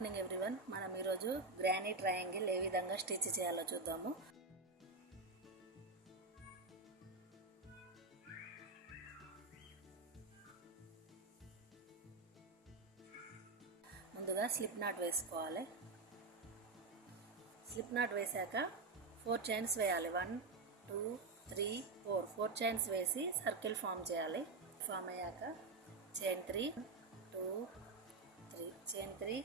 Morning everyone, మనం ఈరోజు granny triangle ఏ విధంగా స్టిచ్ చేయాలో చూద్దాము. ముందుగా స్లిప్ నాట్ వేసుకోవాలి. స్లిప్ నాట్ వేసాక 4 చైన్స్ వేయాలి. 1 2 3 4 చైన్స్ వేసి సర్కిల్ ఫామ్ చేయాలి. ఫామ్ అయ్యాక చైన్ 3 2 3 చైన్ 3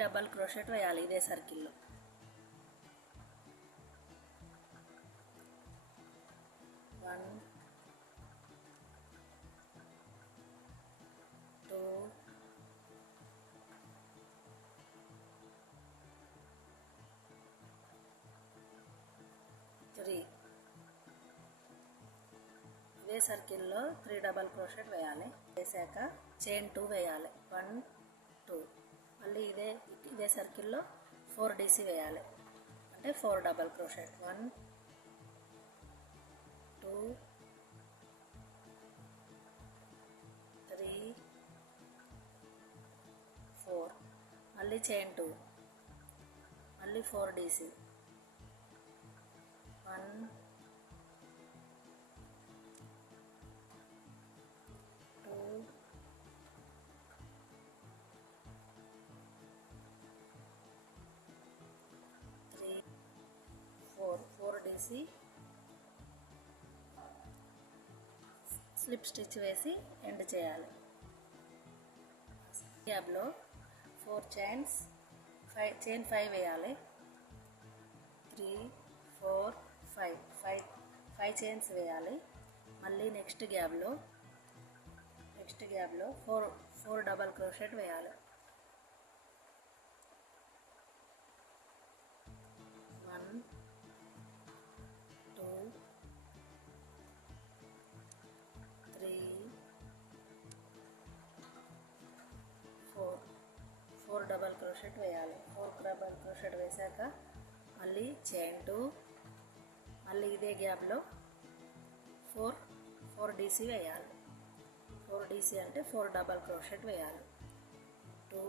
డబల్ క్రోషెట్ వేయాలి ఇదే సర్కిల్లో. 1 2 3 ఇదే సర్కిల్లో 3 డబల్ క్రోషెట్ వేయాలి. వేసాక చైన్ 2 వేయాలి. 1 2 మళ్ళీ ఇదే సర్కిల్లో 4 డీసీ వేయాలి, అంటే 4 డబల్ క్రోషెట్. 1 2 3 4 మళ్ళీ చైన్ 2 మళ్ళీ 4 డీసీ. 1 2 3 4 డీసీ. స్లిప్ స్టిచ్ వేసి ఎండ్ చేయాలి. గ్యాప్లో 4 చైన్స్ చైన్ 5 వేయాలి. 3 4 5 చైన్స్ వేయాలి. మళ్ళీ నెక్స్ట్ గ్యాప్లో 4 డబల్ క్రోషెట్ వేయాలి. 1 2 3 4 డబల్ క్రోషెట్ వేయాలి. 4 డబల్ క్రోషెట్ వేసాక మళ్ళీ చైన్ 2, మళ్ళీ ఇదే గ్యాప్లో 4 డీసీ వేయాలి. 4 డీసీ అంటే 4 డబల్ క్రోషెట్ వేయాలి. 2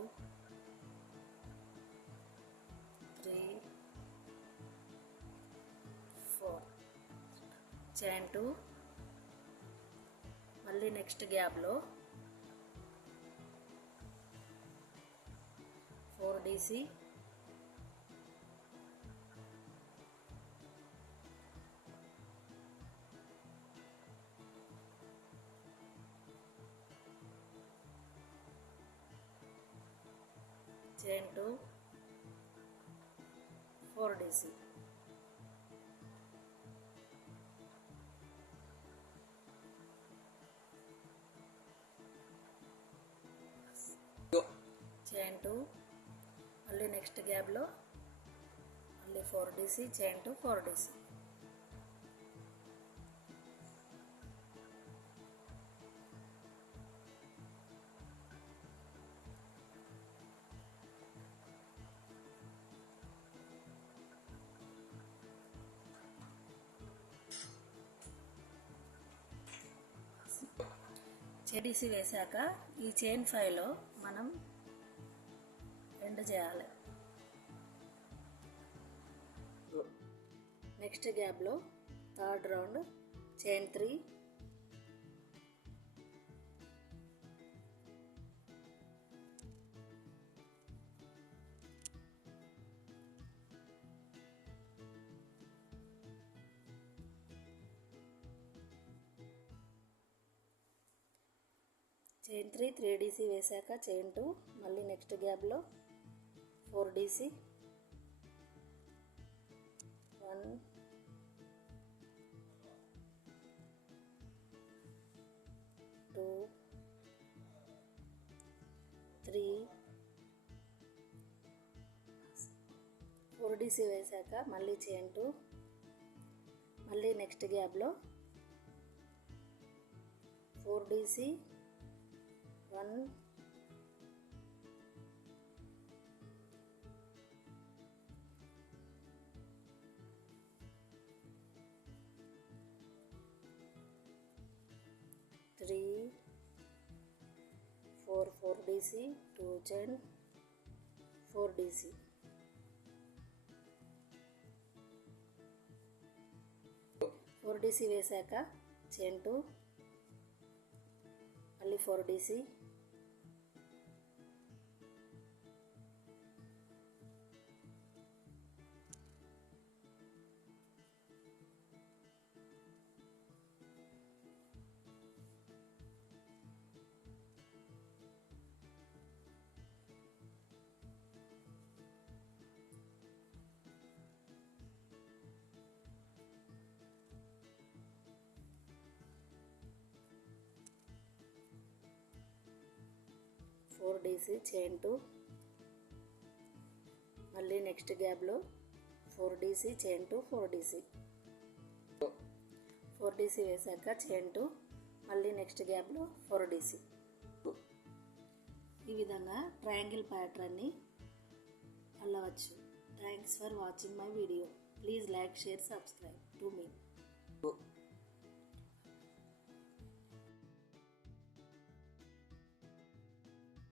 3 4 చైన్ 2, మళ్ళీ నెక్స్ట్ గ్యాప్లో 4 డీసీ. Chain 2 4 DC. చైన్ 2 మళ్ళీ నెక్స్ట్ గ్యాప్లో మళ్ళీ 4 డీసీ, చైన్ 2 4 డీసీ. డీసీ వేసాక ఈ చైన్ 5లో మనం ఎండ్ చేయాలి. నెక్స్ట్ గ్యాప్లో third round chain 3, chain 3 DC వేసాక చైన్ 2, మళ్ళీ నెక్స్ట్ గ్యాప్లో 4 డీసీ. 1 2 3 4 డీసీ వేసాక మళ్ళీ చైన్ 2, మళ్ళీ నెక్స్ట్ గ్యాప్లో 4 DC. 1 3 DC 2 chain 4 DC. Four DC వేసాక చైన్ 2 మళ్ళీ 4 డీసీ, ఫోర్ డీసీ చైన్ 2 మళ్ళీ నెక్స్ట్ గ్యాప్లో 4 డీసీ చైన్ 2 4 డీసీ. 4 డీసీ వేసాక చైన్ 2 మళ్ళీ నెక్స్ట్ గ్యాప్లో 4 డీసీ. ఈ విధంగా ట్రయాంగిల్ ప్యాటర్న్ని అల్లవచ్చు. Thanks for watching my video. Please like, share, subscribe to me.